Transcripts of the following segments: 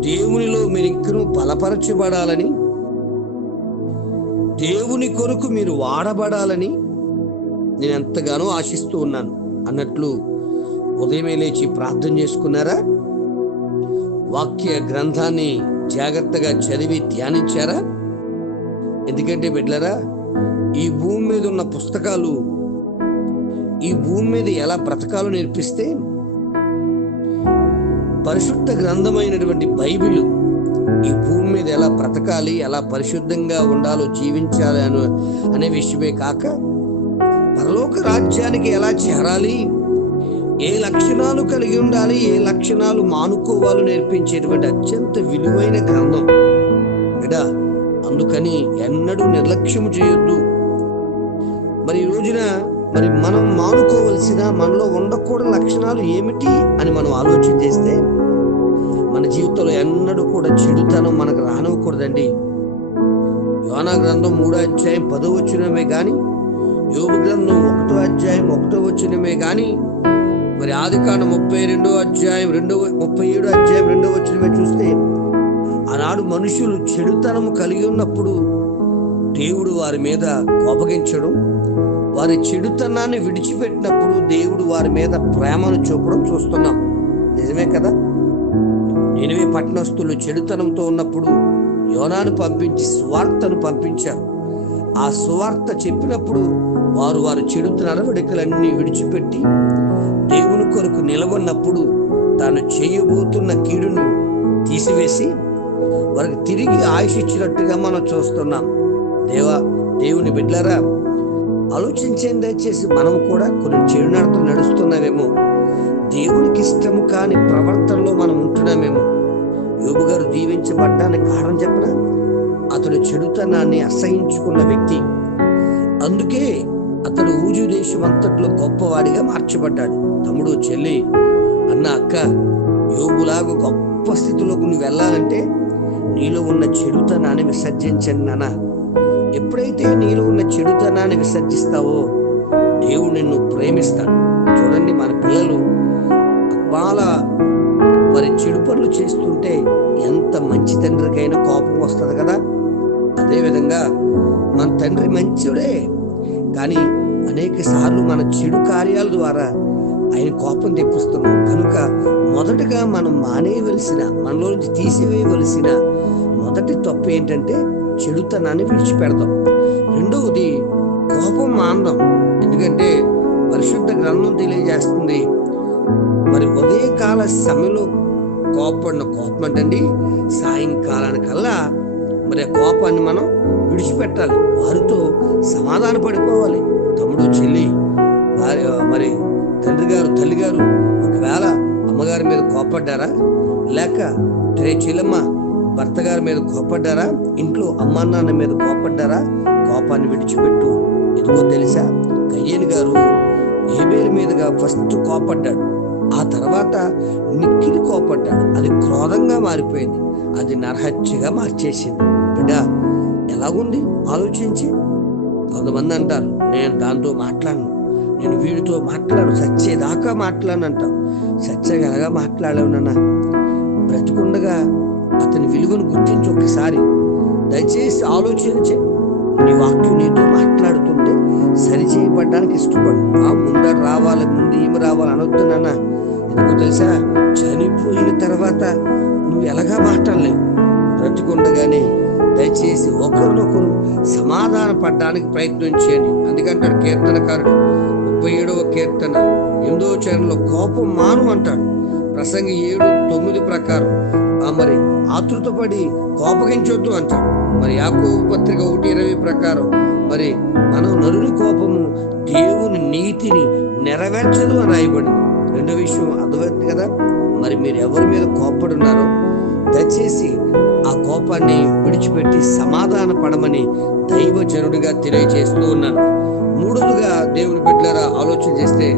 దేవునిలో మీరింకను బలపరచబడాలని దేవుని కొరకు మీరు వాడబడాలని నేను ఎంతగానో ఆశిస్తూ ఉన్నాను. అన్నట్లు ఉదయమే లేచి ప్రార్థన చేసుకున్నారా? వాక్య గ్రంథాన్ని జాగ్రత్తగా చదివి ధ్యానించారా? ఎందుకంటే బిడ్డలరా ఈ భూమి మీద ఉన్న పుస్తకాలు ఈ భూమి మీద ఎలా బ్రతకాలో నేర్పిస్తే పరిశుద్ధ గ్రంథమైనటువంటి బైబిల్ ఈ భూమి మీద ఎలా బ్రతకాలి ఎలా పరిశుద్ధంగా ఉండాలో జీవించాలి అను అనే విషయమే కాక పరలోక రాజ్యానికి ఎలా చేరాలి ఏ లక్షణాలు కలిగి ఉండాలి ఏ లక్షణాలు మానుకోవాలో నేర్పించేటువంటి అత్యంత విలువైన గ్రంథం. బిడా అందుకని ఎన్నడూ నిర్లక్ష్యం చేయొద్దు. మరి ఈ రోజున మరి మనం మానుకోవలసిన మనలో ఉండకూడని లక్షణాలు ఏమిటి అని మనం ఆలోచన చేస్తే మన జీవితంలో ఎన్నడూ కూడా చెడుతనం మనకు రానివ్వకూడదండి. యోనా గ్రంథం మూడో అధ్యాయం పదో వచ్చినమే కానీ యోగ గ్రంథం ఒకటో అధ్యాయం ఒకటో వచ్చినమే కానీ మరి ఆది కాండ ముప్పై రెండో అధ్యాయం రెండో ముప్పై ఏడో అధ్యాయం రెండో వచ్చినమే చూస్తే ఆనాడు మనుషులు చెడుతనం కలిగి ఉన్నప్పుడు దేవుడు వారి మీద కోపగించడం వారి చెడుతనాన్ని విడిచిపెట్టినప్పుడు దేవుడు వారి మీద ప్రేమను చూపడం చూస్తున్నాం. నిజమే కదా? ఎనిమిది పట్టణస్తులు చెడుతనంతో ఉన్నప్పుడు యోనాను పంపించి సువార్తను పంపించారు. ఆ సువార్త చెప్పినప్పుడు వారు వారు చెడుతున్న నడవడికలన్నీ విడిచిపెట్టి దేవుని కొరకు నిలబడినప్పుడు తాను చేయబోతున్న కీడును తీసివేసి వారికి తిరిగి ఆయుష్ ఇచ్చినట్టుగా మనం చూస్తున్నాం. దేవా దేవుని బిడ్డలారా ఆలోచించండి దయచేసి మనం కూడా కొన్ని చెడు నడతలు నడుస్తున్నామేమో. దేవునికి ఇష్టము కాని ప్రవర్తనలో మనం ఉంటున్నామేమో. యోబు గారు దీవించబడ్డానికి కారణం చెప్పన? అతడు చెడుతనాన్ని అసహించుకున్న వ్యక్తి. అందుకే అతడు ఊజు దేశం అంతట్లో గొప్పవాడిగా మార్చబడ్డాడు. తమ్ముడు చెల్లి అన్న అక్క యోగులాగా గొప్ప స్థితిలోకి నువ్వు వెళ్ళాలంటే నీలో ఉన్న చెడుతనాన్ని విసర్జించండి నాన్న. ఎప్పుడైతే నీలో ఉన్న చెడుతనాన్ని విసర్జిస్తావో దేవుడు నిన్ను ప్రేమిస్తాడు. చూడండి మన పిల్లలు వాళ్ళ మరి చెడు పనులు చేస్తుంటే ఎంత మంచి తండ్రికైనా కోపం వస్తుంది కదా? అదేవిధంగా మన తండ్రి మంచిడే. కానీ అనేక సార్లు మన చెడు కార్యాల ద్వారా ఆయన కోపం తెప్పిస్తున్నాం. కనుక మొదటగా మనం మానేయవలసిన మనలో నుంచి తీసివేయవలసిన మొదటి తప్పు ఏంటంటే చెడుతనాన్ని విడిచిపెడతాం. రెండవది కోపం మాందం ఎందుకంటే పరిశుద్ధ గ్రంథం తెలియజేస్తుంది మరి ఉదయకాల సమయంలో కోపడిన కోపం అంటండి సాయంకాలానికల్లా మరి ఆ కోపాన్ని మనం విడిచిపెట్టాలి. వారితో సమాధాన పడిపోవాలి. తమ్ముడు చెల్లి వారి మరి తండ్రి గారు తల్లి గారు ఒకవేళ అమ్మగారి మీద కోపడ్డారా? లేక రే చెల్లమ్మ భర్త గారి మీద కోపడ్డారా? ఇంట్లో అమ్మా నాన్న మీద కోపడ్డారా? కోపాన్ని విడిచిపెట్టు. ఎందుకో తెలుసా? కయ్యని గారు ఏబేరు మీదుగా ఫస్ట్ కోపడ్డాడు. ఆ తర్వాత మిక్కిలి కోపడ్డాడు. అది క్రోధంగా మారిపోయింది. అది నరహత్యగా మార్చేసింది. బిడ్డ ఎలాగుంది ఆలోచించి. కొంతమంది అంటారు నేను దాంతో మాట్లాడను. నేను వీడితో మాట్లాడు సచ్చేదాకా మాట్లాడను అంటావు సత్యగా ఎలాగా మాట్లాడలేవు బ్రతికుండగా అతని విలువను గుర్తించి ఒకసారి దయచేసి ఆలోచించి. నీ వాక్యం నీతో మాట్లాడుతుంటే సరి చేయబడ్డానికి ఇష్టపడు. ఆ ముందర రావాలి ముందు ఏమి రావాలి అనొద్దునన్నా ఎందుకు తెలుసా చనిపోయిన తర్వాత నువ్వు ఎలాగా మాట్లాడలేవు? బ్రతికుండగానే దయచేసి ఒకరినొకరు సమాధాన పడడానికి ప్రయత్నం చేయండి. అందుకంటాడు కీర్తనకారుడు. ముప్పై ఏడవ కీర్తన. ఎనిమిదవ చరణంలో కోపం మాను అంటాడు. ప్రసంగి ఏడు తొమ్మిది ప్రకారం. ఆ మరి ఆతృతపడి కోపగించొద్దు అంటాడు. మరి యాకోబు పత్రిక ఒకటి ఇరవై ప్రకారం. మరి మనం నరుని కోపము దేవుని నీతిని నెరవేర్చదు అని రాయబడింది. రెండో విషయం అర్థమవుతుంది కదా? మరి మీరు ఎవరి మీద కోపడున్నారో దయచేసి ఆ కోపాన్ని విడిచిపెట్టి సమాధాన పడమని దైవజనుడిగా తెలియజేస్తూ ఉన్నాను. మూడవదిగా దేవుని బిడ్డలారా ఆలోచన చేస్తే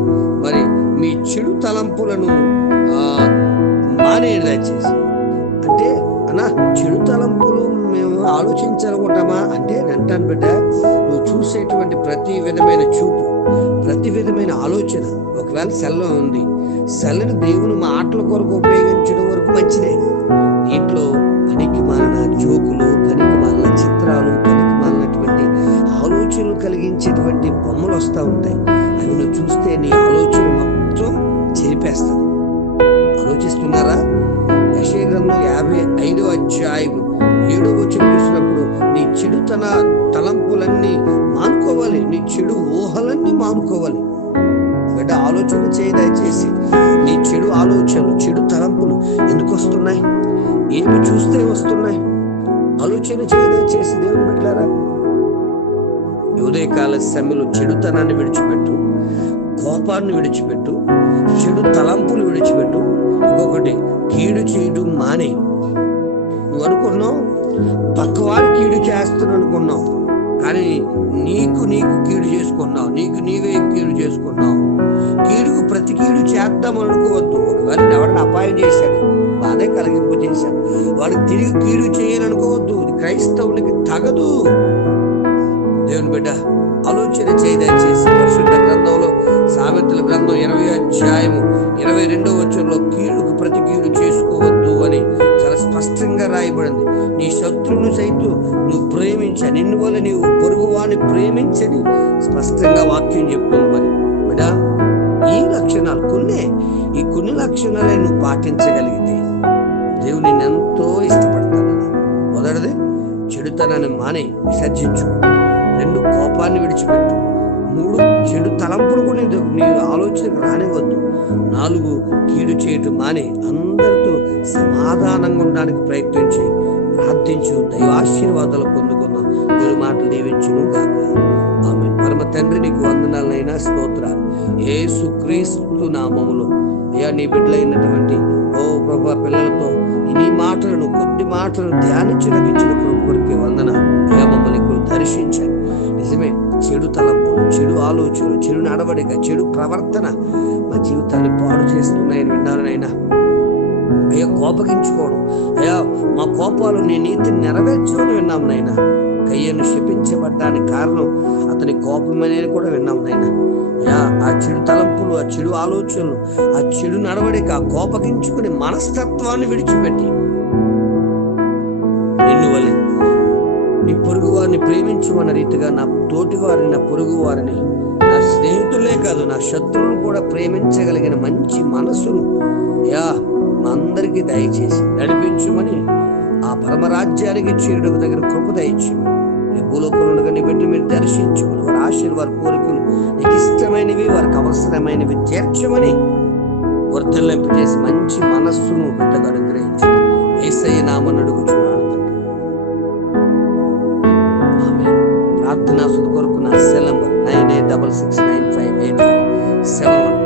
మరి మీ చెడు తలంపులను మానేయండి దయచేసి. అంటే అన్నా చెడు తలంపులు మేము ఆలోచించాలనుకుంటామా అంటే అంటాను బిడ్డ చూసేటువంటి ప్రతి విధమైన చూపు ప్రతి విధమైన ఆలోచన. ఒకవేళ సెల్లో ఉంది సెల్లని దేవుని మాటల కొరకు ఉపయోగించడం వరకు మంచిదే. దీంట్లో పనికి మాలిన జోకులు పనికి మాలిన చిత్రాలు పనికి మాలినటువంటి ఆలోచనలు కలిగించేటువంటి బొమ్మలు వస్తూ ఉంటాయి. అవి నువ్వు చూస్తే నీ ఆలోచన మొత్తం చెరిపేస్తాను ఆలోచిస్తున్నారా? యశగ్రంథం యాభై ఐదో అధ్యాయం ఏడో వచ్చిన చూసినప్పుడు నీ చెడుతన తలంపులన్నీ నీ చెడు ఊహలన్నీ మానుకోవాలి. బిడ్డ ఆలోచన చేయి దయచేసి. నీ చెడు ఆలోచనలు చెడు తలంపులు ఎందుకు వస్తున్నాయి? ఏమి చూస్తే వస్తున్నాయి? ఆలోచన చేయి దయచేసి దేవుని బిడ్డారా ఉదయకాల సమయంలో చెడుతనాన్ని విడిచిపెట్టు కోపాన్ని విడిచిపెట్టు చెడు తలంపులు విడిచిపెట్టు. ఇంకొకటి కీడు చేయడం మానే నువ్వు అనుకున్నావు? పక్కవాడు కీడు చేస్తాను అనుకున్నావు. కానీ నీకు నీకు కీడు చేసుకున్నావు. నీకు నీవే కీడు చేసుకున్నావు. కీడుకు ప్రతి కీడు చేద్దాం అనుకోవద్దు. ఒకవేళ ఎవరిని అపాయం చేశాడు బాధే కలిగింపు చేశాడు వాడు తిరిగి కీడు చేయాలనుకోవద్దు క్రైస్తవునికి తగదు. దేవుని బిడ్డ ఆలోచన చేయదని చేసి పరిశుద్ధ గ్రంథంలో సామెతల గ్రంథం ఇరవై అధ్యాయము ఇరవై రెండో వచ్చంలో కీడుకు ప్రతి కీడు చేసుకోవద్దు అని చాలా స్పష్టంగా రాయబడింది. నీ శత్రువును సైతం నువ్వు ప్రేమించ నిన్ను వల్ల నీవు పొరుగువాని ప్రేమించని స్పష్టంగా వాక్యం చెప్తుంది మరి. బిడా ఈ లక్షణాలు కొన్నే ఈ కొన్ని లక్షణాలే నువ్వు పాటించగలిగితే దేవుడు నిన్ను ఎంతో ఇష్టపడతానని మొదటిది చెడుతనాన్ని మానే విసర్జించు. రెండు కోపాన్ని విడిచిపెట్టు. మూడు చెడు తలంపులు కూడా నీ- ఆలోచనకు రానివద్దు నాలుగు కీడు చేయటం మానే అందరితో సమాధానంగా ఉండడానికి ప్రయత్నించి ప్రార్థించు దైవాశీర్వాదాలు పొందుకుని. మాటలు దీవించును గాక. ఆమె పరమ తండ్రి నీకు వందనాలైనా స్తోత్రాలు. యేసు క్రీస్తు నామములో. అయ్యా నీ బిడ్డలైనటువంటి ఓ ప్రభా పిల్లలతో నీ మాటలను కొద్ది మాటలను ధ్యానించడానికి ఇచ్చిన కృప కొరికే వందన అయ్యా మమ్మల్ని దర్శించాను దర్శించండి. నిజమే చెడు తలంపులు చెడు ఆలోచనలు చెడు నడవడిక చెడు ప్రవర్తన మా జీవితాన్ని పాడు చేస్తున్నాయని విన్నారనైనా అయ్యా కోపగించుకోవడం. అయ్యా మా కోపాలు నీ నీతిని నెరవేర్చుకొని విన్నాం నాయన. కయ్యను శపించబడ్డానికి కారణం అతని కోపమనేది కూడా విన్నాం నాయన. ఆ చెడు తలంపులు ఆ చెడు ఆలోచనలు ఆ చెడు నడవడిక ఆ కోపగించుకుని మనస్తత్వాన్ని విడిచిపెట్టి నిన్ను నీ పొరుగు వారిని ప్రేమించమన్న రీతిగా నా తోటి వారిని నా పొరుగు వారిని నా స్నేహితులే కాదు నా శత్రువులు కూడా ప్రేమించగలిగిన మంచి మనసును యా మా అందరికీ దయచేసి నడిపించుమని ఆ పరమరాజ్యానికి చేరుడు దగ్గర కృప దయచేయమని నీ భూలోకంలో ఉండగా నీ బిడ్డలు మీరు దర్శించమని వారి ఆశలు వారి కోరికలు నీకు ఇష్టమైనవి వారికి అవసరమైనవి తీర్చమని వర్ధలింపు చేసి మంచి మనస్సును బిడ్డకు అనుగ్రహించు ఏసయ్య నామని అడుగుచున్నాను తండ్రి. ప్రార్థనా సుధ కొరకు నా cell number nine eight double six nine five eight five seven one